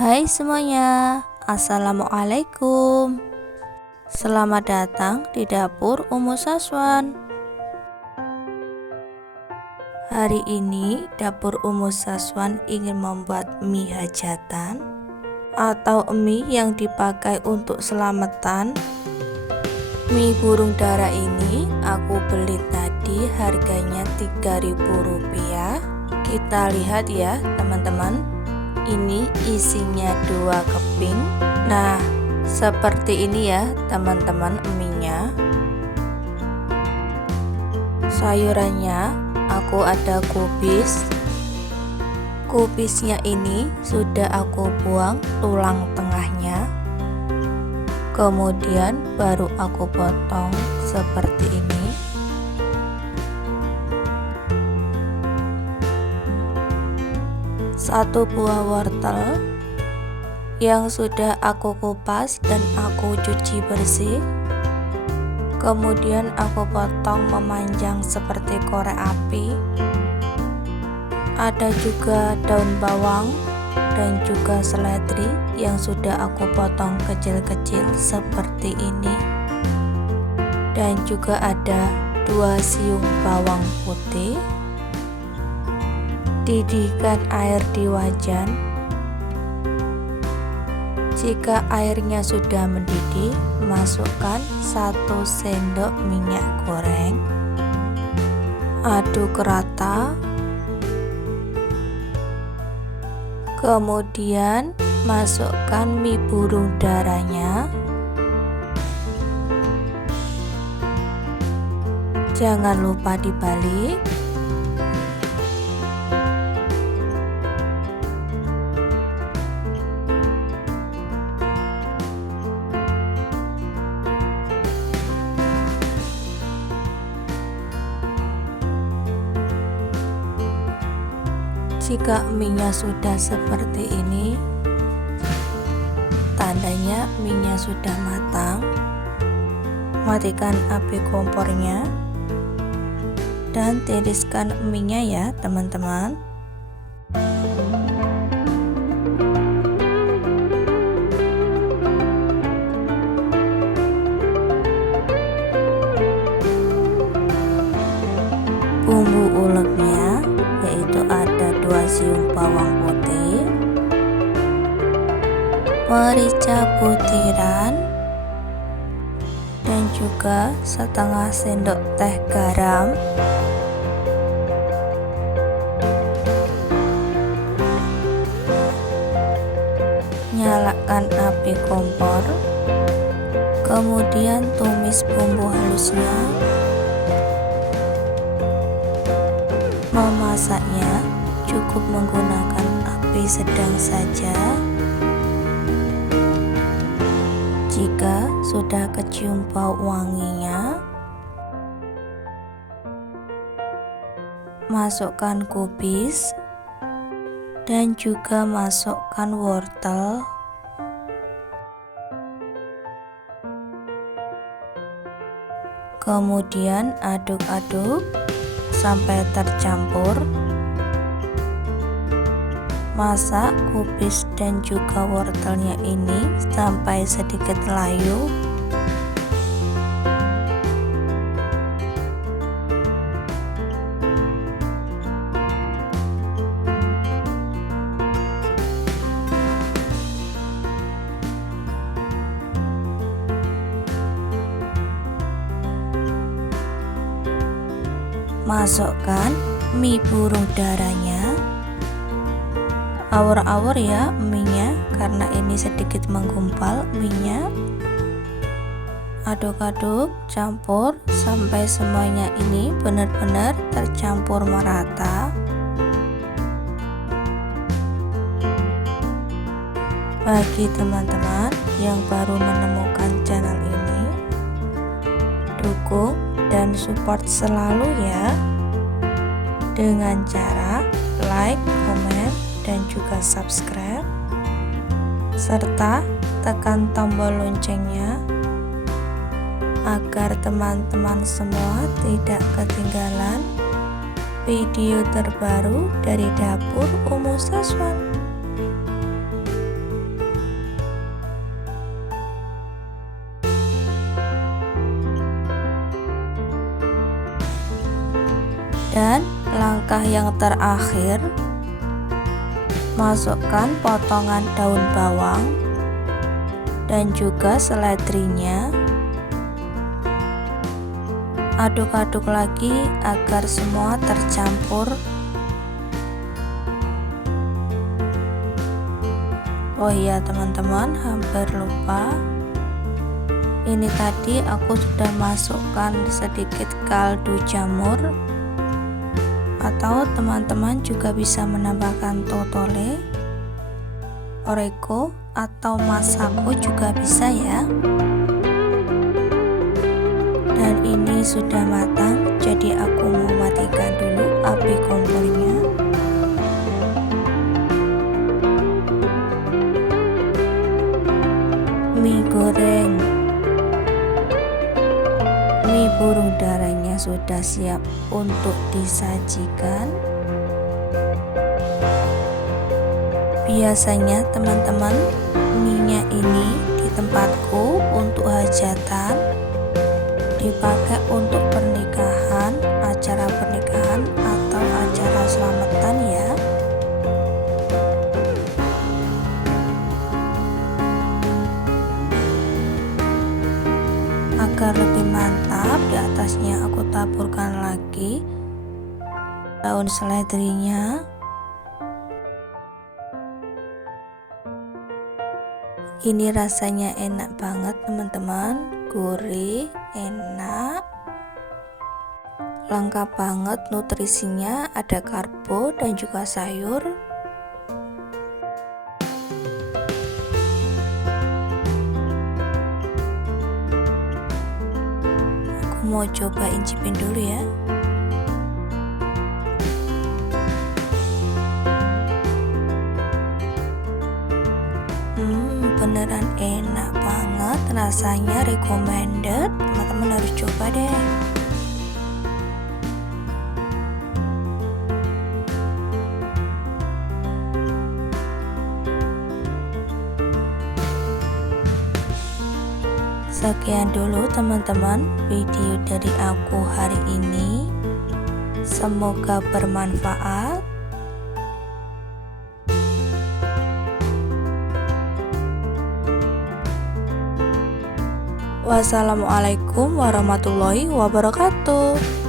Hai semuanya, Assalamualaikum. Selamat datang di dapur Umu Saswan. Hari ini dapur Umu Saswan ingin membuat mie hajatan atau mie yang dipakai untuk selamatan. Mie burung dara ini aku beli tadi harganya Rp3.000. Kita lihat ya teman-teman, ini isinya 2 keping. Nah, seperti ini ya teman-teman mie-nya. Sayurannya aku ada kubis. Kubisnya ini sudah aku buang tulang tengahnya. Kemudian baru aku potong seperti ini. Satu buah wortel yang sudah aku kupas dan aku cuci bersih. Kemudian aku potong memanjang seperti korek api. Ada juga daun bawang dan juga seledri yang sudah aku potong kecil-kecil seperti ini. Dan juga ada 2 siung bawang putih. Didihkan air di wajan. Jika airnya sudah mendidih, masukkan 1 sendok minyak goreng. Aduk rata. Kemudian masukkan mie burung daranya. Jangan lupa dibalik. Jika mie-nya sudah seperti ini, tandanya mie-nya sudah matang. Matikan api kompornya dan tiriskan mie-nya ya teman-teman. Bumbu uleknya yaitu ada 2 siung bawang putih, merica butiran, dan juga setengah sendok teh garam. Nyalakan api kompor, kemudian tumis bumbu halusnya. Memasaknya cukup menggunakan api sedang saja. Jika sudah kecium bau wanginya, masukkan kubis dan juga masukkan wortel. Kemudian aduk-aduk sampai tercampur. Masak kubis dan juga wortelnya ini sampai sedikit layu. Masukkan mie burung daranya. Awur-awur ya mie-nya karena ini sedikit menggumpal mie-nya. Aduk-aduk, campur sampai semuanya ini benar-benar tercampur merata. Bagi teman-teman yang baru menemukan channel ini, dukung dan support selalu ya dengan cara like, komen, dan juga subscribe, serta tekan tombol loncengnya agar teman-teman semua tidak ketinggalan video terbaru dari dapur Umu Saswan. Dan langkah yang terakhir, masukkan potongan daun bawang dan juga seledrinya. Aduk-aduk lagi agar semua tercampur. Oh iya teman-teman, hampir lupa. Ini tadi aku sudah masukkan sedikit kaldu jamur, atau teman-teman juga bisa menambahkan totole, oreko, atau masako juga bisa ya. Dan ini sudah matang, jadi aku mau matikan dulu api kompornya. Mie goreng, mie burung darahnya sudah siap untuk disajikan. Biasanya teman-teman, mie-nya ini di tempatku untuk hajatan, dipakai untuk pernikahan, acara pernikahan atau acara selamatan ya. Agar lebih mantap, di atasnya aku taburkan lagi daun seledrinya. Ini rasanya enak banget teman-teman, gurih, enak, lengkap banget nutrisinya, ada karbo dan juga sayur. Aku mau coba incipin dulu ya. Beneran enak banget, rasanya recommended, teman-teman harus coba deh. Sekian dulu teman-teman video dari aku hari ini, semoga bermanfaat. Wassalamualaikum warahmatullahi wabarakatuh.